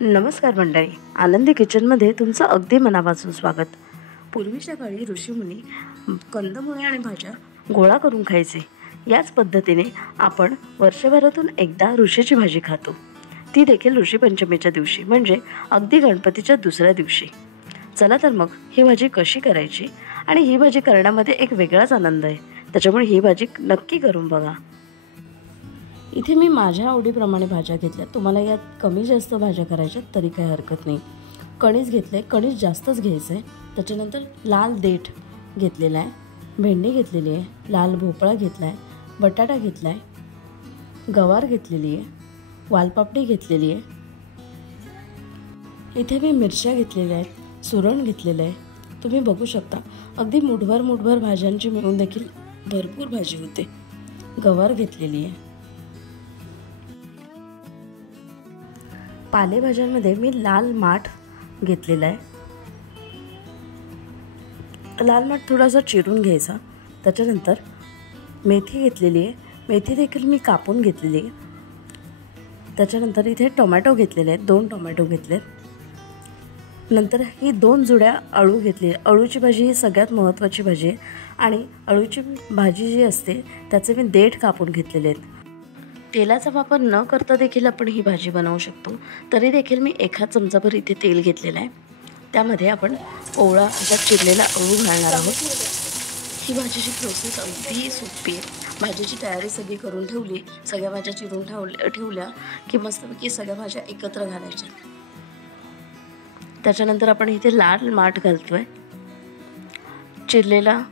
नमस्कार मंडळी, आनंदी किचनमध्ये तुमचं अगदी मनापासून स्वागत. पूर्वीच्या काळी ऋषीमुनी कंदमुळे आणि भाज्या गोळा करून खायचे. याच पद्धतीने आपण वर्षभरातून एकदा ऋषीची भाजी खातो, ती देखील ऋषीपंचमीच्या दिवशी, म्हणजे अगदी गणपतीच्या दुसऱ्या दिवशी. चला तर मग ही भाजी कशी करायची, आणि ही भाजी करण्यामध्ये एक वेगळाच आनंद आहे, त्याच्यामुळे ही भाजी नक्की करून बघा. इथे मी माझ्या आवडीप्रमाणे भाज्या घेतल्या. तुम्हाला यात कमी जास्त भाज्या करायच्यात तरी काही हरकत नाही. कणीस घेतलं आहे, कणीस जास्तच घ्यायचं आहे. त्याच्यानंतर लाल देठ घेतलेला आहे, भेंडी घेतलेली आहे, लाल भोपळा घेतला आहे, बटाटा घेतला आहे, गवार घेतलेली आहे, वालपापडी घेतलेली आहे. इथे मी मिरच्या घेतलेल्या आहेत, सुरण घेतलेलं आहे. तुम्ही बघू शकता अगदी मुठभर भाज्यांची मिळून देखील भरपूर भाजी होते. गवार घेतलेली आहे. पालेभाज्यांमध्ये मी लाल माठ घेतलेला आहे. लाल माठ थोडासा चिरून घ्यायचा. त्याच्यानंतर मेथी घेतलेली आहे, मेथी देखील मी कापून घेतलेली आहे. त्याच्यानंतर इथे टोमॅटो घेतलेले आहेत, 2 टोमॅटो घेतलेत. नंतर ही 2 जुड्या अळू घेतली. अळूची भाजी ही सगळ्यात महत्त्वाची भाजी आहे, आणि अळूची भाजी जी असते त्याचे मी देठ कापून घेतलेले आहेत. तेलाचा वापर न करता देखील आपण ही भाजी बनवू शकतो. तरी देखील मी 1 चमचाभर इथे तेल घेतलेलं आहे. त्यामध्ये आपण कोवळा असा चिरलेला अळू घालणार आहोत. ही भाजीची प्रोसेस अगदी सोपी आहे. भाजीची तयारी सगळी करून ठेवली, सगळ्या भाज्या चिरून ठेवल्या की मस्तपैकी सगळ्या भाज्या एकत्र घालायच्या. त्याच्यानंतर आपण इथे लाल माठ घालतोय, चिरलेला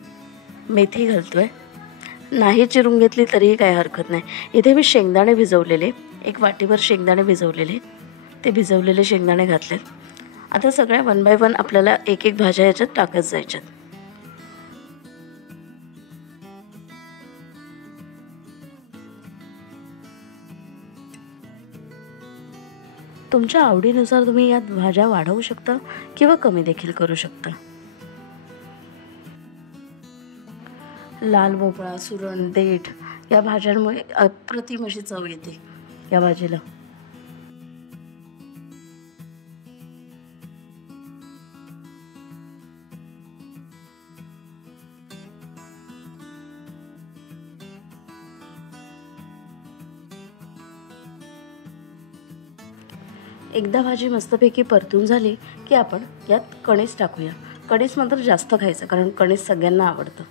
मेथी घालतोय. नाही चिरून घेतली तरीही काही हरकत नाही. इथे मी शेंगदाणे भिजवलेले, 1 वाटीभर शेंगदाणे भिजवलेले, ते भिजवलेले शेंगदाणे घातलेत. आता सगळ्या 1 बाय 1 आपल्याला एक भाज्या याच्यात टाकत जायच्यात. तुमच्या आवडीनुसार तुम्ही यात भाज्या वाढवू शकता किंवा कमी देखील करू शकता. लाल भोपळा, सुरण, देठ या भाज्यांमुळे अप्रतिम अशी चव येते या भाजीला. एकदा भाजी मस्तपैकी परतून झाली की आपण यात कणीस टाकूया. कणीस मात्र जास्त खायचं, कारण कणीस सगळ्यांना आवडतं.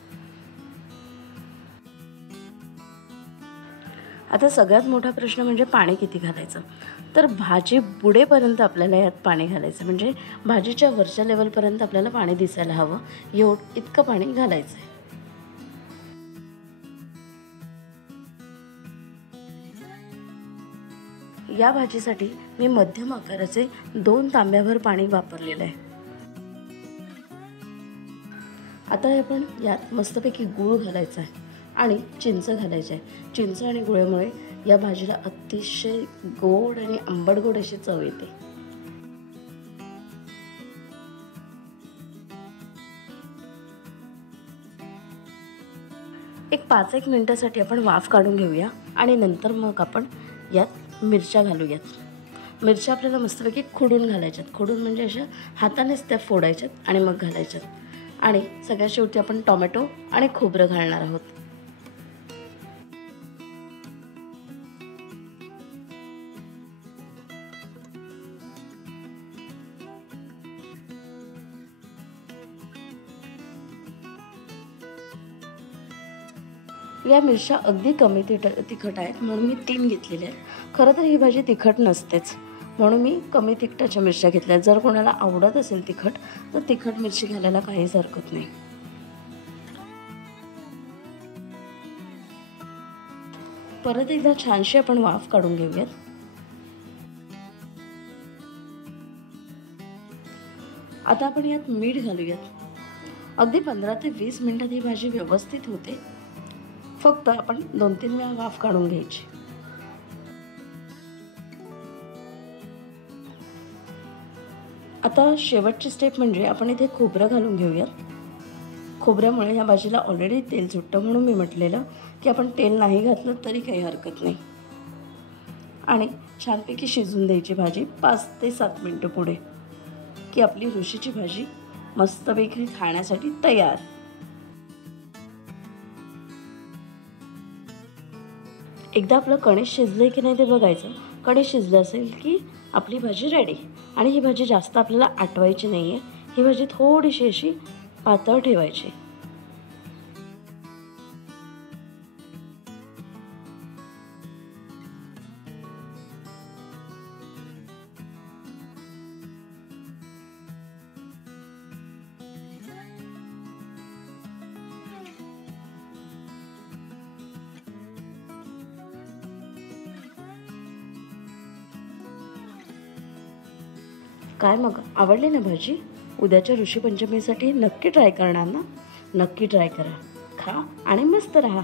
आता सगळ्यात मोठा प्रश्न म्हणजे पाणी किती घालायचं. तर भाजी बुडेपर्यंत आपल्याला यात पाणी घालायचं, म्हणजे भाजीच्या वरच्या लेवलपर्यंत आपल्याला पाणी दिसायला हवं, इतकं पाणी घालायचं आहे. या भाजीसाठी मी मध्यम आकाराचे 2 तांब्याभर पाणी वापरलेलं आहे. आता आपण यात मस्तपैकी गूळ घालायचा आहे आणि चिंच घालायची आहे. चिंच आणि गुळामुळे या भाजीला अतिशय गोड आणि आंबट गोड अशी चव येते. एक 5-1 मिनिटासाठी आपण वाफ काढून घेऊया, आणि नंतर मग आपण यात मिरच्या घालूयात. मिरच्या आपल्याला मस्तपैकी खुडून घालायच्यात. खुडून म्हणजे अशा हातानेच त्या फोडायच्यात आणि मग घालायच्यात. आणि सगळ्यात शेवटी आपण टोमॅटो आणि खोबरं घालणार आहोत. या मिरच्या अगदी कमी तिखट आहेत, म्हणून मी 3 घेतलेल्या आहेत. खरं तर ही भाजी तिखट नसतेच, म्हणून मी कमी तिखटाच्या मिरच्या घेतल्या. जर कोणाला आवडत असेल तिखट, तर तिखट मिरची घालायला काहीच हरकत नाही. परत एकदा छानशी आपण वाफ काढून घेऊयात. आता आपण यात मीठ घालूयात. अगदी 15 ते 20 मिनिटात ही भाजी व्यवस्थित होते. फक्त आपण 2-3 वेळा वाफ काढून घ्यायची. आता शेवटची स्टेप म्हणजे आपण इथे खोबरं घालून घेऊयात. खोबऱ्यामुळे ह्या भाजीला ऑलरेडी तेल सुटतं, म्हणून मी म्हटलेलं की आपण तेल नाही घातलं तरी काही हरकत नाही. आणि छानपैकी शिजून द्यायची भाजी 5 ते 7 मिनटं पुढे, की आपली ऋषीची भाजी मस्तपैकी खाण्यासाठी तयार. एकदा आपलं कणीस शिजलं की नाही ते बघायचं. कणीस शिजलं असेल की आपली भाजी रेडी. आणि ही भाजी जास्त आपल्याला आटवायची नाही आहे. ही भाजी थोडीशी अशी पातळ ठेवायची. काय मग, आवडली ना भाजी? उद्याच्या ऋषीपंचमीसाठी नक्की ट्राय करणार ना? नक्की ट्राय करा, खा आणि मस्त राहा.